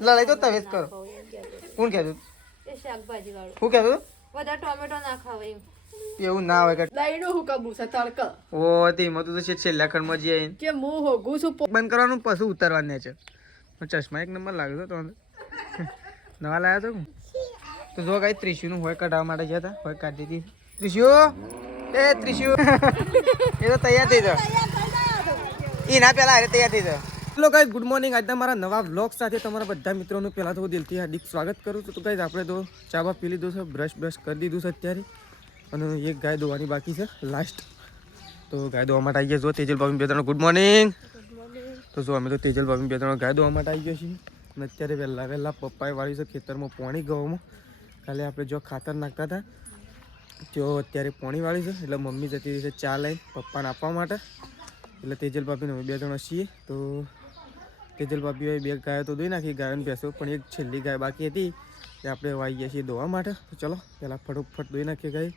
લડાઈ તો તમે જ કરો. કોણ કહેતું? એ શાકભાજી વાળું. શું કહેતું? બધા ટોમેટો ના ખાવે એમ. એવું ના હોય કે દહીંનું હું કબૂ છે તડકા ઓ તેમાં તો છેલ્લા ખંડમાં જઈએ કે હું હોગું છું બંધ કરવાનું પછી ઉતારવાનું છે. ચશ્મા એક નંબર લાગે છે તો નવા લાવ્યા તો જો કઈ ત્રિશુનું હોય કઢાવવા માટે ગયા હતા હોય કાઢી દીધી. ત્રિશુ એ ત્રિશુ એ તો તૈયાર થઈ જાવ એના પેલા અરે તૈયાર થઈ જાવ. Hello guys, good morning. આજના મારા નવા વ્લોગ સાથે તમારા બધા મિત્રોનું પહેલાં તો દિલથી હાર્દિક સ્વાગત કરું છું. તો ગાઈઝ આપણે તો ચા બા પી લીધું છે, બ્રશ કરી દીધું છે અત્યારે, અને એક ગાય ધોવાની બાકી છે લાસ્ટ. તો ગાય ધોવા માટે આવી ગયા. જો તેજલ ભાભી બે ત્રણ ગુડ મોર્નિંગ. તો જો અમે તો તેજલ ભાભી બે ત્રણ ગાય ધોવા માટે આવી ગયા છીએ. અને અત્યારે વહેલા પપ્પાએ વાળ્યું છે ખેતરમાં પોણી ગવામાં. કાલે આપણે જો ખાતર નાખતા હતા તો અત્યારે પોણી વાળી છે, એટલે મમ્મી જતી રહી છે ચા લઈને પપ્પાને આપવા માટે. એટલે તેજલ ભાભીને અમે બે જણા છીએ. તો તેજલ ભાભીએ બે ગાયો તો દોઈ નાખી, ગાયોને ભેંસો, પણ એક છેલ્લી ગાય બાકી હતી એ આપણે વાઈ ગયા છીએ ધોવા માટે. તો ચલો પહેલાં ફટોફટ દોઈ નાખીએ ગાય.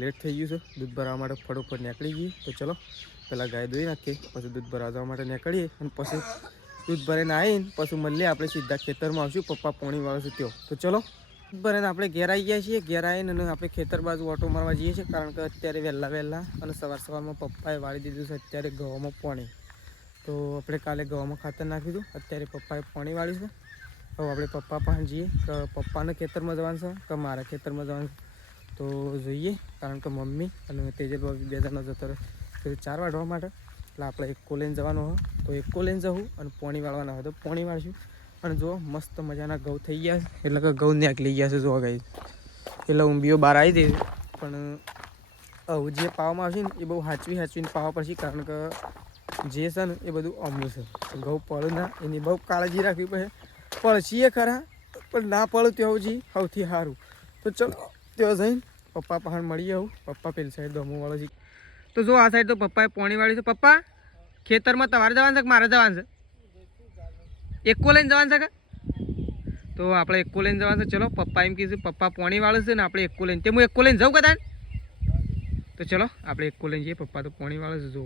લેટ થઈ ગયું છે દૂધ ભરવા માટે, ફટોફટ નીકળી ગઈએ. તો ચલો પહેલાં ગાય દોઈ નાખીએ, પછી દૂધ ભરવા જવા માટે નીકળીએ, અને પછી દૂધ ભરીને આવીને પછી મળીએ આપણે સીધા ખેતરમાં આવશું. પપ્પા પોણી વાળો છે ત્યાં. તો ચલો દૂધ ભરીને આપણે ઘેર આવી ગયા છીએ. ઘેર આવીને અને આપણે ખેતર બાજુ ઓટો મારવા જઈએ છીએ, કારણ કે અત્યારે વહેલા અને સવારમાં પપ્પાએ વાળી દીધું છે અત્યારે ગવામાં પોણી. તો આપણે કાલે ગવામાં ખાતર નાખ્યું હતું, અત્યારે પપ્પાએ પોણી વાળ્યું છે. હવે આપણે પપ્પા પાસે જઈએ કે પપ્પાને ખેતરમાં જવાનું છે કે મારા ખેતરમાં જવાનું છે. તો જોઈએ, કારણ કે મમ્મી અને તેજલ ભાભી બે જણા જતા રહે ચાર વાઢવા માટે, એટલે આપણે એકો લઈને જવાનો હોય તો એકો લઈને જવું, અને પોણી વાળવાના હોય તો પોણી વાળશું. અને જો મસ્ત મજાના ઘઉં થઈ ગયા છે, એટલે કે ઘઉં નીકળી ગયા છે જોવા ગઈ. એટલે ઊંબીઓ બહાર આવી દે, પણ હવે જે પાવામાં આવશે ને એ બહુ હાચવીને પાવા પડશે, કારણ કે જે છે ને એ બધું અમું છે. ઘઉં પડે ના એની બહુ કાળજી રાખવી પડે. પડશીએ ખરા, પણ ના પડે ત્યાં સુધી સૌથી સારું. તો ચલો ત્યાં જઈને પપ્પા પાસે મળી આવું. પપ્પા પેલી સાઈડ દમું વાળો છે. તો જો આ સાઈડ તો પપ્પાએ પોણી વાળી છે. પપ્પા ખેતરમાં તમારે જવાનું છે કે મારે જવાનું છે? એકો લઈને જવાનું છે કે? તો આપણે એકો લઈને જવાનું છે. ચલો પપ્પા એમ કીધું પપ્પા પોણી વાળે છે ને આપણે એકો લઈને, તે હું એકો લઈને જાઉં કદાચ. તો ચલો આપણે એકો લઈને જઈએ. પપ્પા તો પોણી વાળે છે. જો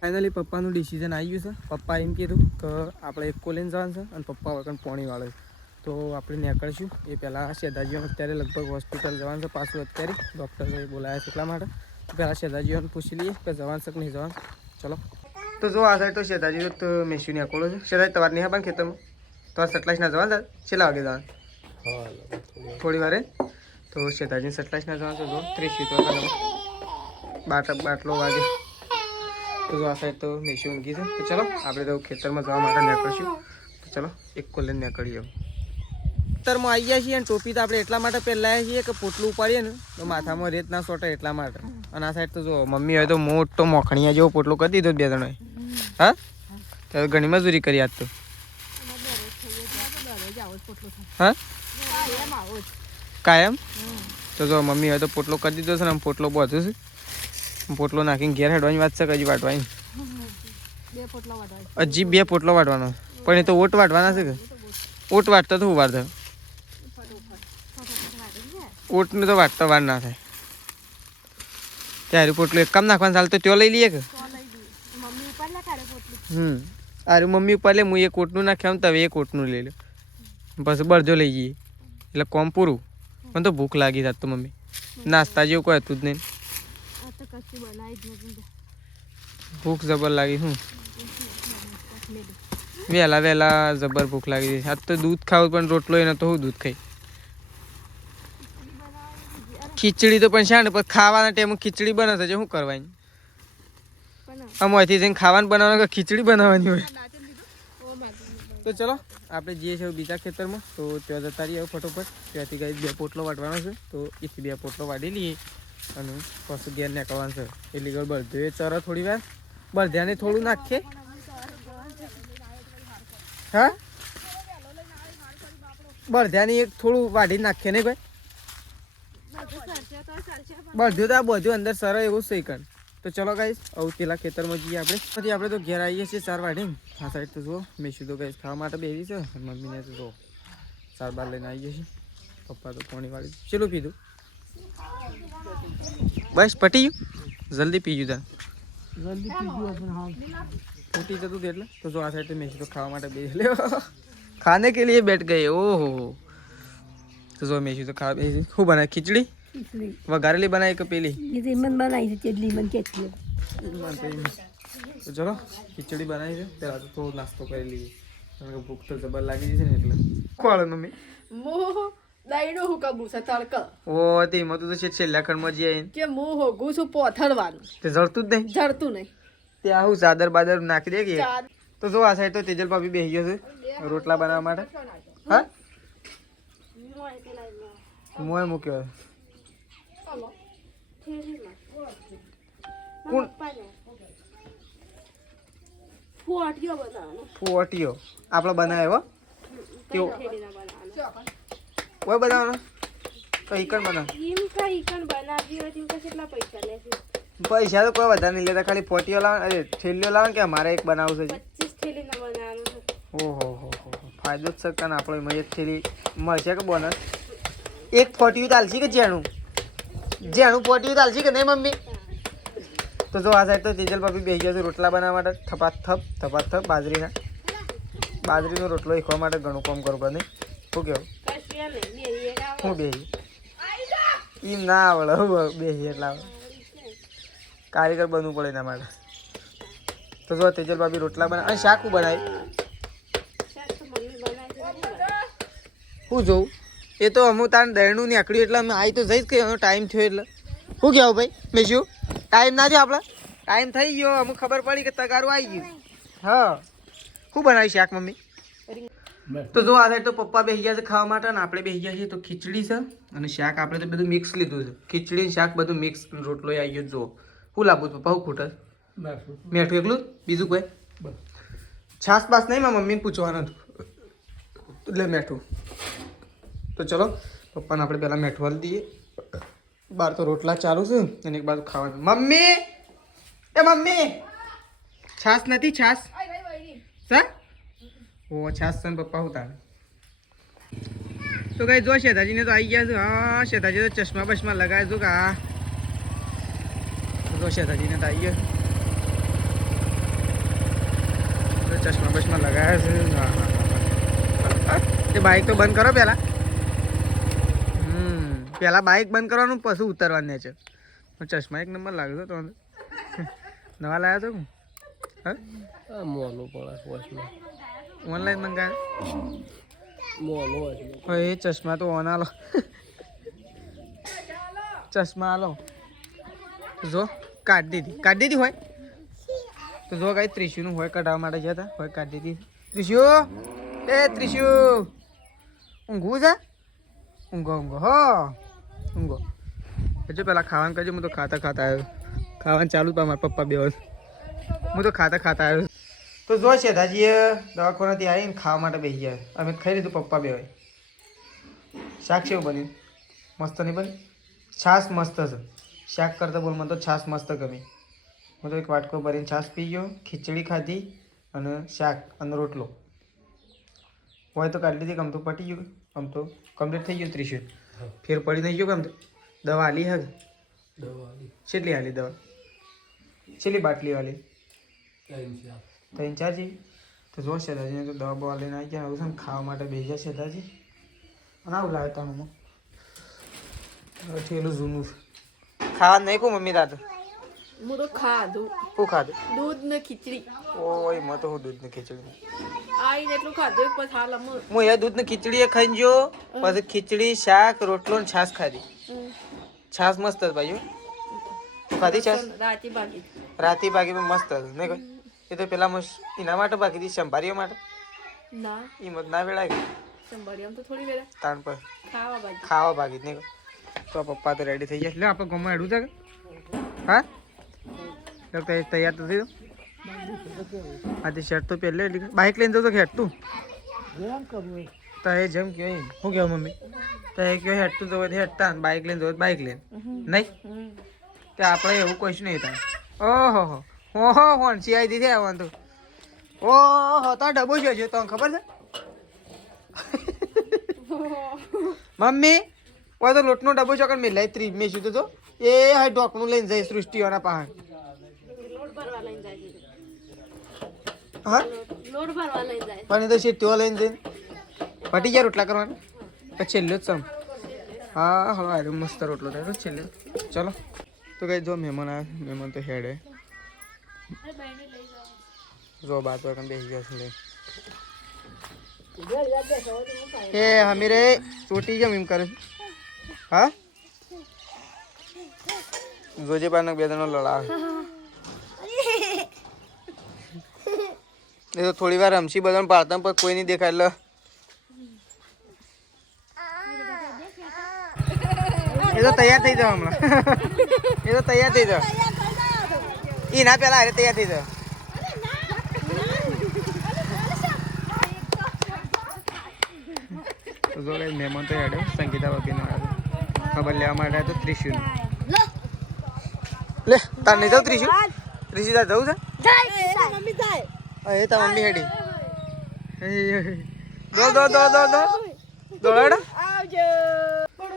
ફાઇનલી પપ્પાનું ડિસિઝન આવી ગયું છે. પપ્પા એમ કીધું કે આપણે એકો લઈને જવાનું છે, અને પપ્પા વગર પોણી વાળે છે. તો આપણે નીકળીશું એ પહેલાં શેદાજીઓને અત્યારે લગભગ હોસ્પિટલ જવાનું છે પાછું. અત્યારે ડૉક્ટરે બોલાયા છે એટલા માટે. તો પહેલાં શેદાજીઓને પૂછી લઈએ કે જવાનું છે કે નહીં જવાનું. ચલો તો જો આ સાઈડ તો શેદાજી તો મેસ્યુ નીકળો છે. શેદાજી તમારે નહીં આપવાનું ખેતરમાં તો સટલાઈસના જવાનું છે. છેલ્લા વાગે જવાનું? થોડી વારે. તો શેદાજીને સટલાઈસના જવાનું છે. જો 30 બાટલો વાગે. તો જો આ સાઈડ તો મેસ્યુ ઊંઘી છે. તો ચલો આપણે તો ખેતરમાં જવા માટે નીકળીશું. તો ચલો એક કોલેજ નીકળીએ. ખેતરમાં આવી ગયા છીએ, અને ટોપી તો આપણે એટલા માટે પહેલાં છીએ કે પોટલું ઉપાડીએ ને તો માથામાં રેત ના સોટે એટલા માટે. અને આ સાઈડ તો જો મમ્મી હોય તો મોટો મોખણીયા જેવો પોટલો કરી દીધો બે જણાએ. હા, તો ઘણી મજૂરી કરી આજ તો. હા કાયમ. તો જો મમ્મી હોય તો પોટલો કરી દીધો છે ને, આમ પોટલો બધું છે. પોટલો નાખીને ઘેર હેડવાની વાત છે કે હજી વાટવાની? હજી બે પોટલો વાટવાનો, પણ એ તો ઓટ વાટવાના છે કે ઓટ વાટતા તો વાર થાય. ઓટનું તો વાટતા વાર ના થાય. ત્યારે પોટલું એક કામ નાખવાનું ચાલે તો ત્યાં લઈ લઈએ કે? અરે મમ્મી ઉપર લે, હું એક ઓટનું નાખ્યા તમે એક ઓટનું લઈ લો, પછી બળજો લઈ જઈએ એટલે કોમ પૂરું. મને તો ભૂખ લાગી જાત તો મમ્મી, નાસ્તા જેવું કોઈ હતું જ નહીં. ભૂખ જબર લાગી. શું વહેલા જબર ભૂખ લાગી હતી. આજ તો દૂધ ખાવું, પણ રોટલો એને તો હું દૂધ ખાઈ. ખીચડી તો પણ શાને પછી ખાવાના ટાઈમે ખીચડી બને છે, શું કરવાની? અમારથી જઈને ખાવાનું બનાવવાનું કે ખીચડી બનાવવાની હોય. તો ચલો આપણે જઈએ છીએ બીજા ખેતરમાં. તો ત્યાં જતા રહીએ ફટોફટ. ત્યાંથી ગઈ બે પોટલો વાટવાનો છે, તો એથી બે પોટલો વાટી લઈએ, અને પાછું ઘેર નીકળવાનું છે. એટલી ઘર બળધે ચરો થોડી વાર, બળધ્યાને થોડું નાખીએ. હા, બળધ્યાની એક થોડું વાઢી નાખીએ નહીં ભાઈ. બધું તો આ બધું અંદર સર એવું જ સહી કર. તો ચલો ગાઈસ આવું પેલા ખેતરમાં જઈએ આપણે. પછી આપણે તો ઘેર આવીએ છીએ ચાર વાઢીને. આ સાઈડ તો જુઓ મેસું તો ગાઈસ ખાવા માટે બેસી છે, મમ્મીને તો જુઓ ચાર બાર લઈને આવીએ છીએ. પપ્પા તો પોણી વાળી ચેલું પીધું? બસ પટી ગયું, જલ્દી પી ગયું તાર જલ્દી પી ગયું. ફૂટી જતું હતું એટલે. તો જો આ સાઈડ તો મેસું તો ખાવા માટે બેસી લે. खाने के लिए बैठ गए ओहो तो जो मेशू तो खा खूब बनाए खिचड़ी वघारेली बनाई કે પેલી બનાવી છે ચેડલી મને કેટલી તો ચલો ખીચડી બનાવી છે પેલા તો થોડો નાસ્તો કરી લઈએ કારણ કે ભૂખ તો જબર લાગી છે ને એટલે કોણ મમ્મી મો દાઈડો હુકા બુસા તડકા ઓ તે એમાં તો છે છેલ્લા ખંડમાં જઈ આવીને કે મો હોગું છું પોથરવાનું તે જળતું જ નહીં જડતું નહીં તે આવું ચાદર બાદર નાખી દે કે તો જો આ સાઈડ તો તેજલ ભાભી બેસી ગયો છે રોટલા બનાવવા માટે હા મોય મૂક્યો કોણ ફોટીઓ આપણે બનાવ્યો કેવો ઓય બનાવવાનો તો ઈકણ બનાવ પૈસા તો કોઈ વધારે નહીં લેતા ખાલી ફોટીઓ લાવે અરે થેલીઓ લાવે કે અમારે એક બનાવવું છે ઓહો હો ફાયદો જ શકતા ને આપણો એમાં એક થેલી મળશે કે બોનસ એક ફોટીયું ચાલશે કે જેણું ફોટીયું ચાલશે કે નહીં મમ્મી તો જો આ સાઈડ તો તેજલ ભાભી બેસી ગયા છે રોટલા બનાવવા માટે થપાથપ બાજરીનો રોટલો શીખવા માટે ઘણું કામ કરવું નહીં શું કેવું હું બેસી એમ ના આવડે હું બેસી એટલે આવડે કારીગર બનવું પડે એના માટે તો જો તેજલ ભાભી રોટલા બનાવે અને શાક બનાવી હું જોઉં એ તો અમુક તાર દરનું નીકળ્યું એટલે અમે આવી તો જઈશ કે એનો ટાઈમ થયો એટલે શું કહેવું ભાઈ મેં શું ટાઈમ ના થયો આપણે ટાઈમ થઈ ગયો અમુક ખબર પડી કે તગારું આવી ગયું હા શું બનાવી શાક મમ્મી તો જો આ સાઈડ તો પપ્પા બેસી ગયા છે ખાવા માટે અને આપણે બેસી ગયા છીએ તો ખીચડી છે અને શાક આપણે તો બધું મિક્સ લીધું છે ખીચડી શાક બધું મિક્સ રોટલો આવી ગયો જો શું લાવવું પપ્પા શું ખૂટે મેઠું એકલું બીજું કોઈ છાસ બાસ નહીં મારા મમ્મીને પૂછવાનું હતું એટલે મેઠું તો ચલો પપ્પાને આપણે પહેલાં મેઠું હાલ દઈએ બાર તો રોટલા ચાલુ છે અને એક બાજુ ખાવાનું મમ્મી છાસ નથી છાસ સર ઓ છાસ સન પપ્પા હું તારે તો કઈ જો શેતાજીને તો આવી ગયા છે હા શેતાજી તો ચશ્મા બસમાં લગાવે છું કે હા જો શેતાજીને તો આવી ગયા ચશ્મા બસમાં લગાવે છે હા એ બાઈક તો બંધ કરો પહેલા બાઈક બંધ કરવાનું પછી ઉતરવાનું છે ચશ્મા એક નંબર લાગે છે તમને નવા લાવ્યા છો હા મોનું પડે ઓનલાઈન મંગાવ્યા એ ચશ્મા તો ઓન આલો ચશ્મા આલો જો કાઢી દીધી હોય તો જો કઈ ત્રિશુનું હોય કઢાવવા માટે જતા હોય કાઢી દીધી ત્રિશુ ઊંઘવું છે ઊંઘો હો ઊંઘો એટલે પેલા ખાવાનું કરજો હું તો ખાતા આવ્યો ખાવાનું ચાલુ જ મારા પપ્પા બે હું તો ખાતા આવ્યો તો જો શેઠાજીએ દવાખાનાથી આવીને ખાવા માટે બેસી ગયા અમે ખાઈ લીધું પપ્પા બે હોય શાક કેવું બન્યું મસ્ત નહીં બને છાશ મસ્ત છે શાક કરતાં બોલ મને તો છાશ મસ્ત ગમી હું તો એક વાટકો ભરીને છાશ પી ગયો ખીચડી ખાધી અને શાક અને રોટલો હોય તો કાઢી લીધી આમ તો પટી ગયું આમ તો કમ્પ્લીટ થઈ ગયું ત્રીસું ફેર પડી નહીં ગયું આમ તો દવા આલી હે કેટલી આલી દવા કેટલી બાટલી વાલી 3-4 જી તો જો શેતાજીને તો દવા બવા લઈને આવી ગયા આવું છે ને ખાવા માટે બેસી જાય શેતાજી અને આવું લાવે તાનું થયેલું જૂનું ખાવા નહીં કહું મમ્મી દાદા હું તો ખાધું શું ખાધું દૂધ ને ખીચડી ઓય મેં તો હું દૂધ ને ખીચડી આઈને એટલું ખાધું પછી હાલ હું એ દૂધ ને ખીચડી ખાઈ જો પછી ખીચડી શાક રોટલો ને છાશ ખાધી છાશ મસ્ત હતી ભાઈ ખાધી છાશ રાતી બાકી મસ્ત હતી નહીં કોઈ એ તો પેલા એના માટે બાકી હતી સંભારીઓ માટે ના એ મત ના વેળાય સંભારી આમ તો થોડી વેળા તાણ પર ખાવા બાકી નહીં તો પપ્પા તો રેડી થઈ ગયા એટલે આપણે ગમમાં હેડું છે હા તૈયાર તો થઈ જાઓ આજે શર્ટ તો પહેલે બાઇક લઈને જતો હેઠ તું તો એ જેમ કહ્યું શું કહેવું મમ્મી તો એ કહ્યું હેઠતું જવું હેઠતા બાઇક લઈને જવું બાઇક લઈને નહીં તે આપણે એવું કશું નહીં થાય ઓહો હોંસી આવી દીધી આવવાનું તો ઓહો તો ડબ્બો છે તો ખબર છે મમ્મી ઓય તો લોટનો ડબ્બો ચોકડ મેં લઈ મેં શું તો એ હા ઢોકણું લઈને જાય સૃષ્ટિઓના પહાડ હા પણ એ તો શેટીઓ લઈને જઈને પટી ગયા રોટલા કરવાના પછી છેલ્લો જ સમ હા હવે આરે મસ્ત રોટલો થાય તો છેલ્લે ચલો તો કઈ જો મહેમાન આવ્યા મહેમાન તો હેડે જો બાત વગર બેસી ગયા છે એ હમીરે ચોટી જમ એમ કરે હા જોજે પાનક બે જણો લડાવે એ તો થોડી વાર રમશી બધાને પાડતા પણ કોઈ નહીં દેખાય એટલે એ તો તૈયાર થઈ જાવ હમણાં એ તો તૈયાર થઈ જાવ એ ના પેલા અરે તૈયાર થઈ જાવ મહેમાન તો હેડે સંગીતા ભાભીનો આવ્યો ખબર લેવા માટે આવ્યો તો ત્રિશુલ લે તાર નહીં જાઉં ત્રિશુલ ત્રિશુલ તાર જવું છે એ તો મમ્મી હેડી દો દો દો દો દો દોડ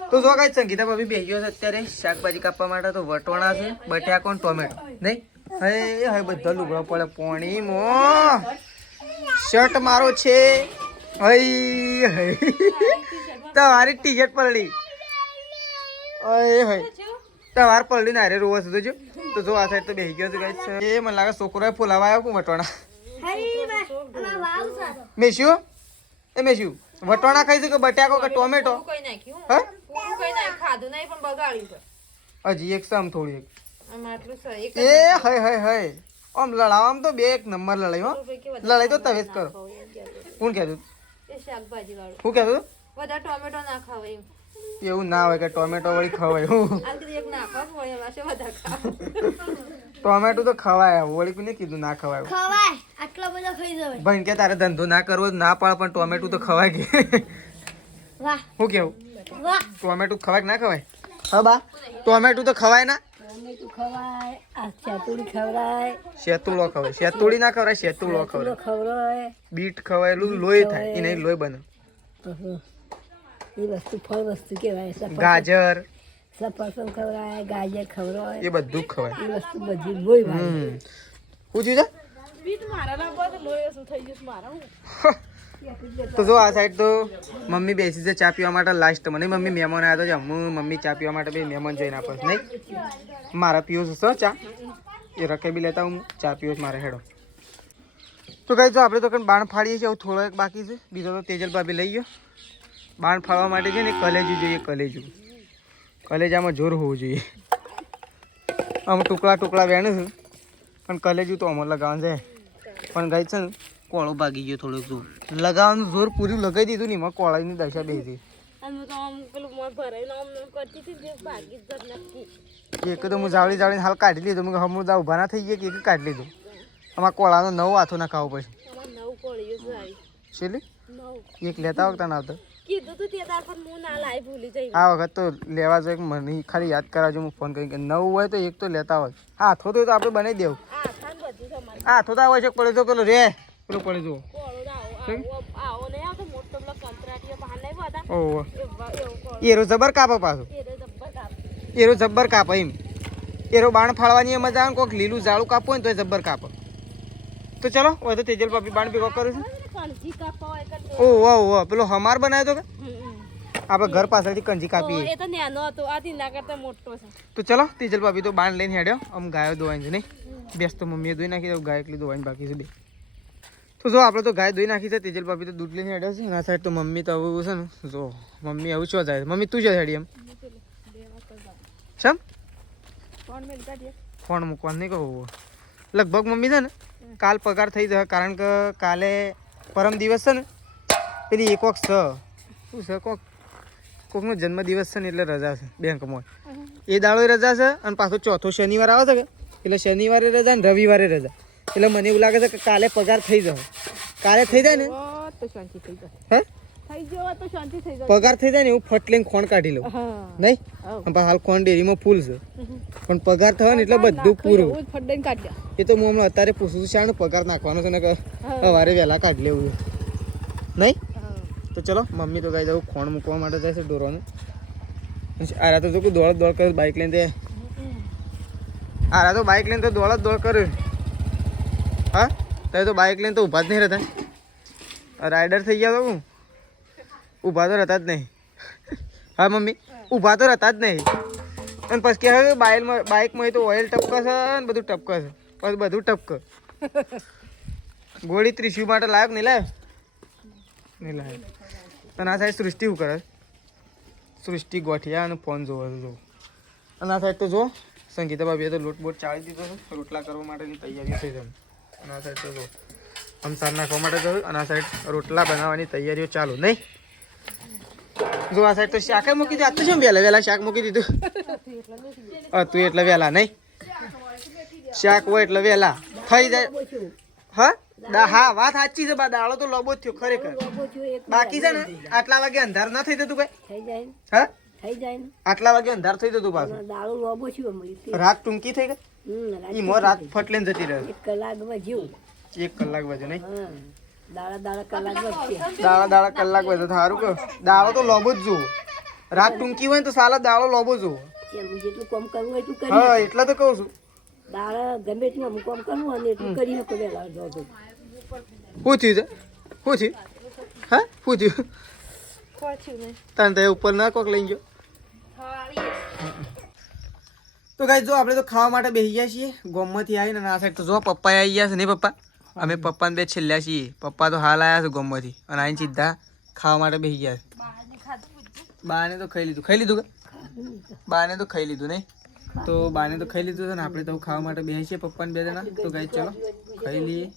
તો જો કઈ સંગીતા ભાભી બેસી ગયો છે અત્યારે શાકભાજી કાપવા માટે તો વટોણા છે બટાકો ને ટોમેટો નહીં હવે બધા લુગડો પડે પોણી મો શર્ટ મારો છે હઈ તમારી ટી શર્ટ પલડી હઈ તમાર પલડી ના રે રોવા સુધી તો જો આ સાઈડ તો બેસી ગયો છે એ મને લાગે છોકરો ફૂલાવા આવ્યો વટોણા મેશ્યુ એ મેશ્યુ વટોણા ખાઈ છે કે બટાકો કે ટોમેટો કઈ નાખ્યું હા કઈ નાખ્યું ખાધું નહીં પણ બગાડ્યું છે હજી એક સામ થોડી આમાં આટલું છે એક એ હય હય હય આમ લડાવવામાં તો બે એક નંબર લડાઈ હો લડાઈ તો તમે જ કરો કોણ કહેતું એ શાકભાજી વાળું શું કહેતું બધા ટોમેટો ના ખાવે એમ એવું ના હોય કે ટોમેટો વળી ખવાય હું આ કીધું એક નાખવા હોય એમાં છે બધા ખાવ ટોમેટો તો ખવાય વળી કોને કીધું ના ખવાય ખવાય આટલો બધો ખાઈ જવાય ભાઈ કે તારે ધંધો ના કરવો ના પાડ પણ ટોમેટો તો ખવાય કે વાહ શું કેવું વાહ ટોમેટો ખવાય કે ના ખવાય હા બા ટોમેટો તો ખવાય ના ટોમેટું ખવાય આ ચાતુડી ખવરાય શેતુળો ખવાય શેતુડી ના ખવડાય શેતુળો ખવડાય ખવરાય બીટ ખવાય એટલું લોહી થાય એ નહીં લોહી બને એ વસ્તુ ફળ વસ્તુ કહેવાય ગાજર સફરજન ખવરાય ગાજર ખવરાય એ બધું જ ખવાય એ વસ્તુ બધી લોહી ભાઈ પૂછ્યું છે બીટ મારા ના પર લોહી શું થઈ જશે મારા હું તો જો આ સાઈડ તો મમ્મી બેસી છે ચા પીવા માટે લાસ્ટ મને મમ્મી મહેમાન આવ્યા તો જમવું મમ્મી ચા પીવા માટે બી મહેમાન જોઈને આપે નહીં મારા પીવો છે ચા એ રકે બી લેતા હું ચા પીવો મારે હેડો તો કઈ જો આપણે તો કંઈ બાણ ફાડીએ છીએ થોડો એક બાકી છે બીજો તો તેજલ ભાભી લઈ ગયો બાણ ફાડવા માટે છે ને કલેજું જોઈએ કલેજું કલેજામાં જોર હોવું જોઈએ આમ ટુકડા ટુકડા વેણ છે પણ કલેજું તો આમાં લગાવવાનું છે પણ ગઈ છે ને કોળો ભાગી ગયો થોડોક જોર લગાવવાનું જોર પૂરું લગાવી દીધું ને એમાં કોળાની દશા બેસી એક તો હું જાવડી જાવડીને હાલ કાઢી લીધું મેં હમુદા ઊભા ના થઈ ગયા કે કાઢી લીધું આમાં કોળાનો નવ હાથો ના ખાવો પછી શેલી એક લેતા વખત ના આવતા આ વખત તો લેવા જોઈએ મને ખાલી યાદ કરાવજો હું ફોન કરી કે નવ હોય તો એક તો લેતા હોય હાથો તો આપણે બનાવી દેવું હાથો તો આવશ્યક પડે તો પેલો રે પેલો પડે જુઓ ઓહો એરો જબર કાપે પાછો એરો જબ્બર કાપે એમ એરો બાણ ફાળવાની મજા આવે કોઈક લીલું ઝાડું કાપવું હોય ને તો એ જબ્બર કાપે તો ચલો હોય તો તેજલ ભાભી બાણ ભેગો કરું છું ઓહો ઓહો પેલો હમાર બનાવ્યો તો કે આપણે ઘર પાછળથી કંજી કાપીએ તો ચલો તેજલ ભાભી તો બાણ લઈને હેડ્યો આમ ગાયો ધોવાની છે નહીં બેસ તો મમ્મીએ ધોઈ નાખી ગાય એકલી ધોવાની બાકી છે બે તો જો આપણે તો ગાય ધોઈ નાખી છે તેજલ ભાભી તો દૂધ લઈને હેડ્યો છે ના સાઈડ તો મમ્મી તો આવું છે ને જો મમ્મી આવું શું જાય મમ્મી તું જ હેડી એમ શમ ફોન મૂકવાનું નહીં કહું લગભગ મમ્મી છે ને કાલ પગાર થઈ જશે કારણ કે કાલે પરમ દિવસ છે ને પેલી એક વખત શું છે કોકનો જન્મદિવસ છે ને એટલે રજા છે બેંકમાં એ દાડો રજા છે અને પાછો ચોથો શનિવાર આવે છે કે એટલે શનિવારે રજા ને રવિવારે રજા એટલે મને એવું લાગે છે કે કાલે પગાર થઈ જશે કાલે થઈ જાય ને હે પગાર થઈ જાય ને એવું ફટ લઈને ખોણ કાઢી લઉં નહીં હાલ ખોણ ડેરીમાં ફૂલ છે પણ પગાર થવા ને એટલે બધું પૂરું એ તો હું હમણાં અત્યારે પૂછું છું શાનું પગાર નાખવાનો છે ને કે સવારે વહેલા કાઢી લેવું નહીં તો ચલો મમ્મી તો ગાઈ જવું ખોણ મૂકવા માટે જાય છે ઢોરોને આરા તો જો દોડ દોડ કરે બાઇક લઈને આરા તો બાઇક લઈને તો દોડ કરે હા તો બાઇક લઈને તો ઊભા જ નહીં રહેતા રાઇડર થઈ ગયા તો હું ઊભા તો રહેતા જ નહીં. હા મમ્મી ઊભા તો રહેતા જ નહીં. અને પછી કે બાઇકમાં તો ઓઇલ ટપકે છે ને બધું ટપકે છે. પછી બધું ટપકે. ગોળી ત્રિશુ માટે લાયક નહીં લાયો? નહીં લાયો. અને આ સાઈડ સૃષ્ટિ શું કરે? સૃષ્ટિ ગોઠિયા અને ફોન જોવે છે જો. અને આ સાઈડ તો જો સંગીતા ભાભીએ તો લોટ બોટ ચાળી દીધો છે. રોટલા કરવા માટેની તૈયારી થઈ જાય. અને આ સાઈડ તો જો આમ સાર નાખવા માટે જોયું. અને આ સાઈડ રોટલા બનાવવાની તૈયારીઓ ચાલુ નહીં. જો આ સાઈડ તો શાક મૂકી દીધું. આ તો શું વહેલા શાક મૂકી દીધું હતું એટલે વહેલા નહીં. શાક હોય એટલે વહેલા થઈ જાય. હા હા વાત સાચી છે. દાળો તો લોબો જ થયો ખરેખર. બાકી છે ને આટલા વાગે અંધાર ના થઈ જતું કઈ? થઈ જાય ને, હા થઈ જાય ને. આટલા વાગે અંધાર થઈ જતું પાછું. દાળો લોબો છું અમે. રાત ટૂંકી થઈ ગઈ. ઈમો રાત ફટલે જતી રહે. 1 કલાકમાં જેવું. 1 કલાક વધુ નહીં. હા દાડા કલાકમાં જ છે. દાડા કલાક વધુ સારું કહો. દાળો તો લોબો જ જોવો. રાત ટૂંકી હોય ને તો સાલા દાળો લોબો જોવો. એમ જેટલું કામ કરવું હોય એટલું કરી. હા એટલે તો કહું છું. દાડા ગમે એટલું અમુક કામ કરવું હોય ને એટલું કરી શકો વહેલા જો તો. શું થયું છે? શું થયું? હા શું થયું? પહોંચ્યું ને તને તો ઉપર ના કોક લઈ ગયો. તો ગાઈસ જો આપણે તો ખાવા માટે બેસી ગયા છીએ. ગોમમાંથી આવીને આ સાઈડ તો જો પપ્પા આવી ગયા છે નહીં પપ્પા? અમે પપ્પાને બે છેલ્લા છીએ. પપ્પા તો હાલ આવ્યા છે ગોમમાંથી અને આવીને સીધા ખાવા માટે બેસી ગયા છે. બાને તો ખાઈ લીધું. ખાઈ લીધું કે? બાને તો ખાઈ લીધું નહીં? તો બાને તો ખાઈ લીધું છે ને આપણે તો ખાવા માટે બેસી છીએ પપ્પાને બે જણા. તો ગાઈસ ચલો ખાઈ લઈએ.